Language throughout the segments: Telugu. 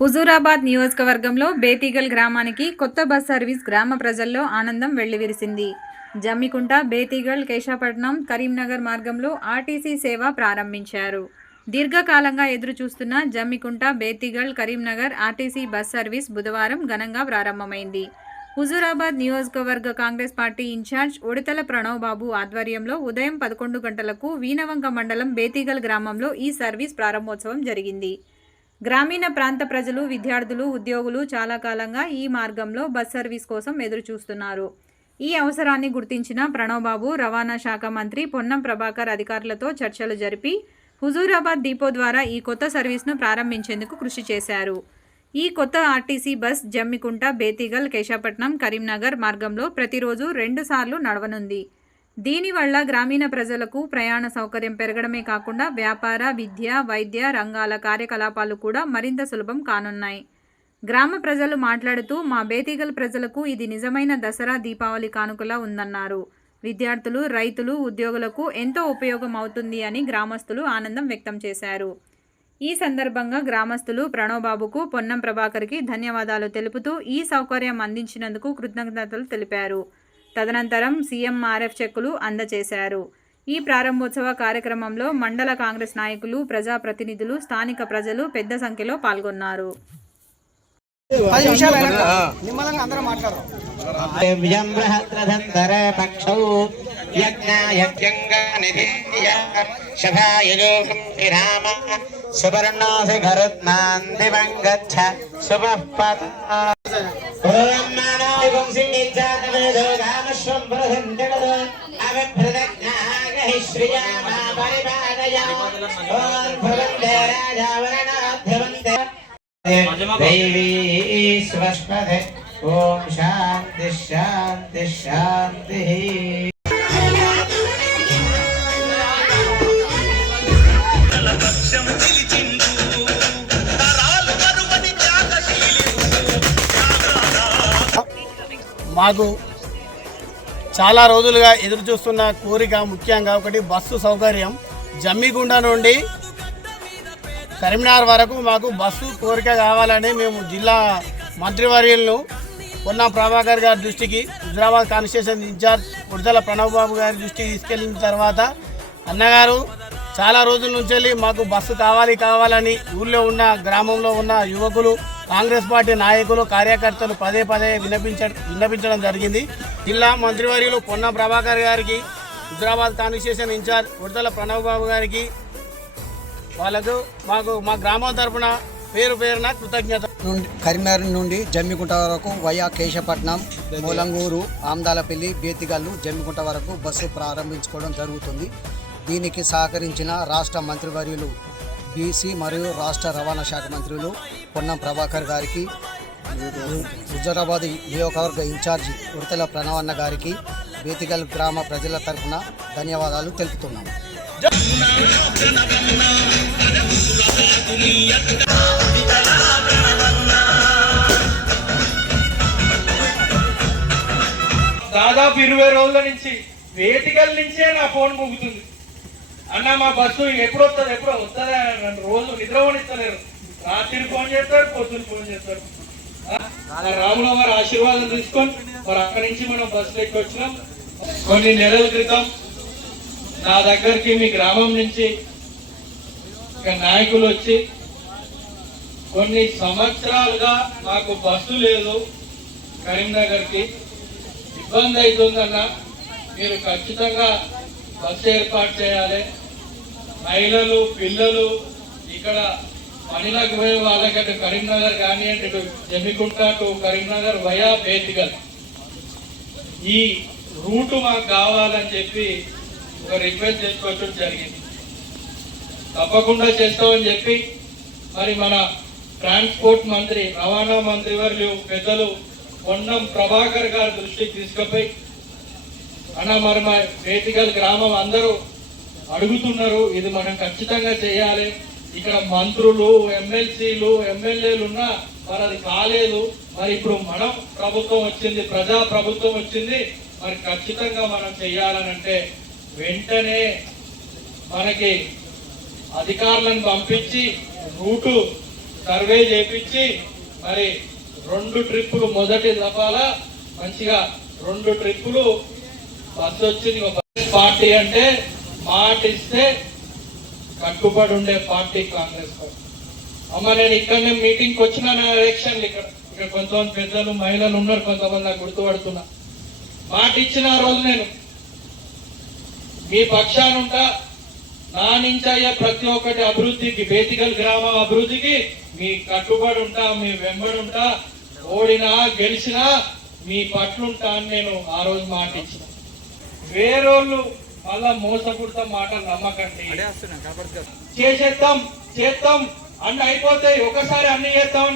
హుజూరాబాద్ నియోజకవర్గంలో బేతిగల్ గ్రామానికి కొత్త బస్ సర్వీస్ గ్రామ ప్రజల్లో ఆనందం వెళ్ళివిరిసింది జమ్మికుంట బేతిగల్ కేశాపట్నం కరీంనగర్ మార్గంలో ఆర్టీసీ సేవ ప్రారంభించారు. దీర్ఘకాలంగా ఎదురుచూస్తున్న Jammikunta Bethigal Karimnagar RTC bus service బుధవారం ఘనంగా ప్రారంభమైంది. హుజూరాబాద్ నియోజకవర్గ Congress party in-charge Udathala Pranav Babu ఆధ్వర్యంలో ఉదయం పదకొండు గంటలకు వీనవంక మండలం బేతిగల్ గ్రామంలో ఈ సర్వీస్ ప్రారంభోత్సవం జరిగింది. గ్రామీణ ప్రాంత ప్రజలు విద్యార్థులు ఉద్యోగులు చాలా కాలంగా ఈ మార్గంలో బస్ సర్వీస్ కోసం ఎదురు చూస్తున్నారు ఈ అవసరాన్ని గుర్తించిన ప్రణవ్బాబు రవాణా శాఖ మంత్రి పొన్నం ప్రభాకర్ అధికారులతో చర్చలు జరిపి హుజూరాబాద్ డిపో ద్వారా ఈ కొత్త సర్వీస్ను ప్రారంభించేందుకు కృషి చేశారు. ఈ కొత్త ఆర్టీసీ బస్ జమ్మికుంట బేతిగల్ కేశాపట్నం కరీంనగర్ మార్గంలో ప్రతిరోజు రెండు సార్లు నడవనుంది. దీనివల్ల గ్రామీణ ప్రజలకు ప్రయాణ సౌకర్యం పెరగడమే కాకుండా వ్యాపార విద్య వైద్య రంగాల కార్యకలాపాలు కూడా మరింత సులభం కానున్నాయి. గ్రామ ప్రజలు మాట్లాడుతూ మా బేతిగల్ ప్రజలకు ఇది నిజమైన దసరా దీపావళి కానుకలా ఉందన్నారు. విద్యార్థులు రైతులు ఉద్యోగులకు ఎంతో ఉపయోగం అవుతుంది అని గ్రామస్తులు ఆనందం వ్యక్తం చేశారు. ఈ సందర్భంగా గ్రామస్తులు ప్రణవ్బాబుకు పొన్నం ప్రభాకర్కి ధన్యవాదాలు తెలుపుతూ ఈ సౌకర్యం అందించినందుకు కృతజ్ఞతలు తెలిపారు. తదనంతరం సీఎంఆర్ఎఫ్ చెక్కులు అందజేశారు ఈ ప్రారంభోత్సవ కార్యక్రమంలో మండల కాంగ్రెస్ నాయకులు ప్రజాప్రతినిధులు స్థానిక ప్రజలు పెద్ద సంఖ్యలో పాల్గొన్నారు నిమ్మలంగా అందరం మాట్లాడరు दिव्यं बृहद्रधन्तरे पक्षौ यज्ञायज्ञङ्गानिधीय शभायजोषं विराम सुवर्णोऽसि गरुत्मान् दिवं गच्छ शुभः पद ॐ मानवं सिञ्जातवेदो रामश्वं वरदं जगद अविभृतज्ञागहि श्रिया मा परिपालय ॐ भवन्ते राजावरणाध्यवन्ते दैवी स्वस्पदे ॐ शान्ति शान्ति शान्तिः మాకు చాలా రోజులుగా ఎదురు చూస్తున్న కోరిక ముఖ్యంగా ఒకటి బస్సు సౌకర్యం. జమ్మిగుండ నుండి కరీంనగర్ వరకు మాకు బస్సు కోరిక కావాలని మేము జిల్లా మంత్రివర్యులను పొన్నా ప్రభాకర్ గారి దృష్టికి హుజరాబాద్ కాన్స్టిట్యూషన్ ఇన్ఛార్జ్ ఉడతల ప్రణవ్ బాబు గారి దృష్టికి తీసుకెళ్ళిన తర్వాత అన్నగారు చాలా రోజుల నుంచి వెళ్ళి మాకు బస్సు కావాలి కావాలని ఊళ్ళో ఉన్న గ్రామంలో ఉన్న యువకులు కాంగ్రెస్ పార్టీ నాయకులు కార్యకర్తలు పదే పదే విన్నపించ విన్నపించడం జరిగింది. జిల్లా మంత్రివర్యులు పొన్న ప్రభాకర్ గారికి హుజరాబాద్ కాన్స్టిట్యూషన్ ఇన్ఛార్జ్ ఉడతల ప్రణవ్ బాబు గారికి వాళ్ళకు మాకు మా గ్రామం తరపున పేరు పేరున కృతజ్ఞత. నుండి కరీంనగర్ నుండి జమ్మికుంట వరకు వయా కేశపట్నం మూలంగూరు ఆమ్దాలపల్లి బేతిగల్లు జమ్మికుంట వరకు బస్సు ప్రారంభించుకోవడం జరుగుతుంది. దీనికి సహకరించిన రాష్ట్ర మంత్రివర్యులు బీసీ మరియు రాష్ట్ర రవాణా శాఖ మంత్రులు పొన్నం ప్రభాకర్ గారికి హుజరాబాద్ నియోజకవర్గ ఇన్ఛార్జి ఉడతల ప్రణవన్న గారికి బేతిగల్ గ్రామ ప్రజల తరఫున ధన్యవాదాలు తెలుపుతున్నాము దాదాపు ఇరవై రోజుల నుంచి వేటికల్ నుంచే నా ఫోన్ మోగుతుంది. అన్న మా బస్సు ఎప్పుడు వస్తుంది ఎప్పుడు వస్తుందా నన్ను రోజు నిద్రపోనిస్తలేరు రాత్రి ఫోన్ చేస్తారు పొద్దున్న ఫోన్ చేస్తారు. ఆ? రాముల వారి ఆశీర్వాదం తీసుకొని మరి అక్కడి నుంచి మనం బస్సు ఎక్కి వచ్చినాం. కొన్ని నెలల క్రితం నా దగ్గరికి మీ గ్రామం నుంచి ఒక నాయకులు వచ్చి కొన్ని సంవత్సరాలుగా మాకు బస్సు లేదు కరీంనగర్కి. ఇబ్బంది అవుతుందన్నా మీరు ఖచ్చితంగా బస్సు ఏర్పాటు చేయాలి. మహిళలు పిల్లలు ఇక్కడ పనిలకు పోయే వాళ్ళకంటే కరీంనగర్ కానివ్వండి ఇటు జమ్మికుంట టు కరీంనగర్ వయా బేతిగల్ ఈ రూటు మాకు కావాలని చెప్పి ఒక రిక్వెస్ట్ చేసుకోవచ్చు జరిగింది. తప్పకుండా చేస్తామని చెప్పి మరి మన ట్రాన్స్పోర్ట్ మంత్రి రవాణా మంత్రి వర్యులు పెద్దలు పొన్నం ప్రభాకర్ గారి దృష్టికి తీసుకుపోయి అన్న మరి మా వేతికల్ గ్రామం అందరూ అడుగుతున్నారు ఇది మనం ఖచ్చితంగా చేయాలి. ఇక్కడ మంత్రులు ఎమ్మెల్సీలు ఎమ్మెల్యేలు ఉన్నా మరి అది కాలేదు. మరి ఇప్పుడు మనం ప్రభుత్వం వచ్చింది ప్రజా ప్రభుత్వం వచ్చింది మరి ఖచ్చితంగా మనం చేయాలని అంటే వెంటనే మనకి అధికారులను పంపించి రూటు సర్వే చేపించి మరి రెండు ట్రిప్పులు మొదటి దఫాల మంచిగా రెండు ట్రిప్పులు బస్సు వచ్చింది. ఒక పార్టీ అంటే మాట ఇస్తే కట్టుబడి ఉండే పార్టీ కాంగ్రెస్ పార్టీ. అమ్మ నేను ఇక్కడనే మీటింగ్కి వచ్చిన నా ఎలక్షన్లు ఇక్కడ. ఇక్కడ కొంతమంది పెద్దలు మహిళలు ఉన్నారు కొంతమంది నాకు గుర్తుపడుతున్నా. మాట ఇచ్చిన ఆ రోజు నేను. మీ పక్షానుంటా నా నుంచి అయ్యే ప్రతి ఒక్కటి అభివృద్ధికి బేతికల్ గ్రామం అభివృద్ధికి మీ కట్టుబడి ఉంటా మీ వెంబడి ఉంటా ఓడినా గెలిచినా మీ పట్లుంటా అని నేను ఆ రోజు మాట ఇచ్చిన. వేరోళ్ళు మళ్ళా మోసపూరిత మాటలు నమ్మకండి. చేసేద్దాం చేద్దాం. అన్ని అయిపోతాయి ఒకసారి అన్ని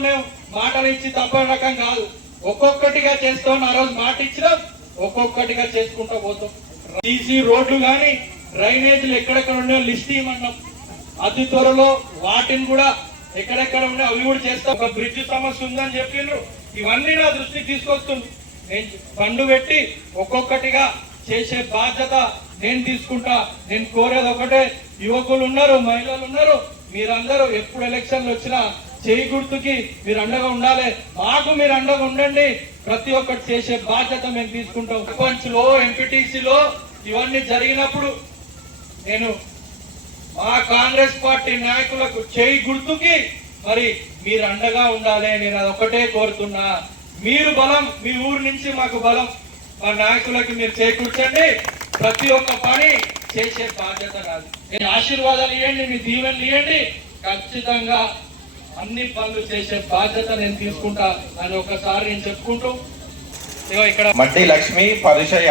మేము మాటలు ఇచ్చి తప్పని రకం కాదు. ఒక్కొక్కటిగా చేస్తాం ఆ రోజు మాట ఇచ్చినాం ఒక్కొక్కటిగా చేసుకుంటూ పోతాం. సీసీ రోడ్లు కానీ డ్రైనేజీలు ఎక్కడెక్కడ ఉన్నాయో లిస్ట్ ఇవ్వమన్నాం. అతి త్వరలో వాటిని కూడా ఎక్కడెక్కడ ఉన్నాయో అవి కూడా చేస్తాం. ఒక బ్రిడ్జ్ సమస్య ఉందని చెప్పిండ్రు ఇవన్నీ నా దృష్టికి తీసుకొస్తుంది. నేను ఫండ్ పెట్టి ఒక్కొక్కటిగా చేసే బాధ్యత నేను తీసుకుంటా. నేను కోరేది ఒకటే యువకులు ఉన్నారు మహిళలు ఉన్నారు మీరందరూ ఎప్పుడు ఎలక్షన్లు వచ్చినా చేయి గుర్తుకి మీరు అండగా ఉండాలి. మాకు మీరు అండగా ఉండండి. ప్రతి ఒక్కటి చేసే బాధ్యత మేము తీసుకుంటాం. ప్రపంచలో ఎంపీటీసీలో ఇవన్నీ జరిగినప్పుడు నేను మా కాంగ్రెస్ పార్టీ నాయకులకు చేయి గుర్తుకి మరి మీరు అండగా ఉండాలి. నేను అది ఒకటే కోరుతున్నా. మీరు బలం మీ ఊరు నుంచి మాకు బలం. మా నాయకులకు మీరు చేకూర్చండి. ప్రతి ఒక్క పని చేసే బాధ్యత రాదు నేను ఆశీర్వాదాలు ఇవ్వండి మీ దీవెనలు ఇవ్వండి. ఖచ్చితంగా అన్ని పనులు చేసే బాధ్యత నేను తీసుకుంటా అని ఒకసారి నేను చెప్పుకుంటూ. ఇక్కడ మట్టి లక్ష్మి పరిచయ.